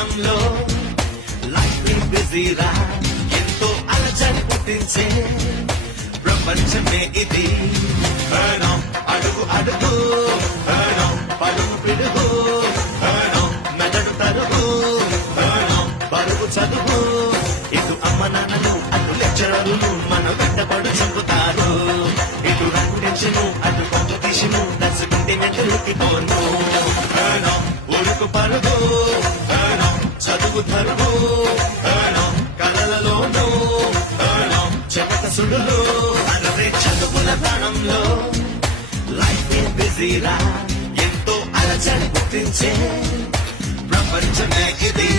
ప్రాణంలో లైఫ్ బిజీరా ఎంతో అలజడి పుట్టించే ప్రపంచమే ఇది అడుగు అడుగు పడుగు పిడుగు మెదడు తరుగు పరుగు చదువు ఇటు అమ్మ నాన్నలు అటు లెక్చరర్లు మన వెంటపడు చెబుతారు ఇటు రంగును అటు కాంపిటీషను దర్శకుంటే నెట్టుకి పోను ఉడుకు పరుగు చదువు తరుగు కలలలోనూ చెమట సుడులు అలవే చదువుల ప్రాణంలో లైఫ్ బిజీరా ఎంతో అలజడి పుట్టించే ప్రపంచమే ఇది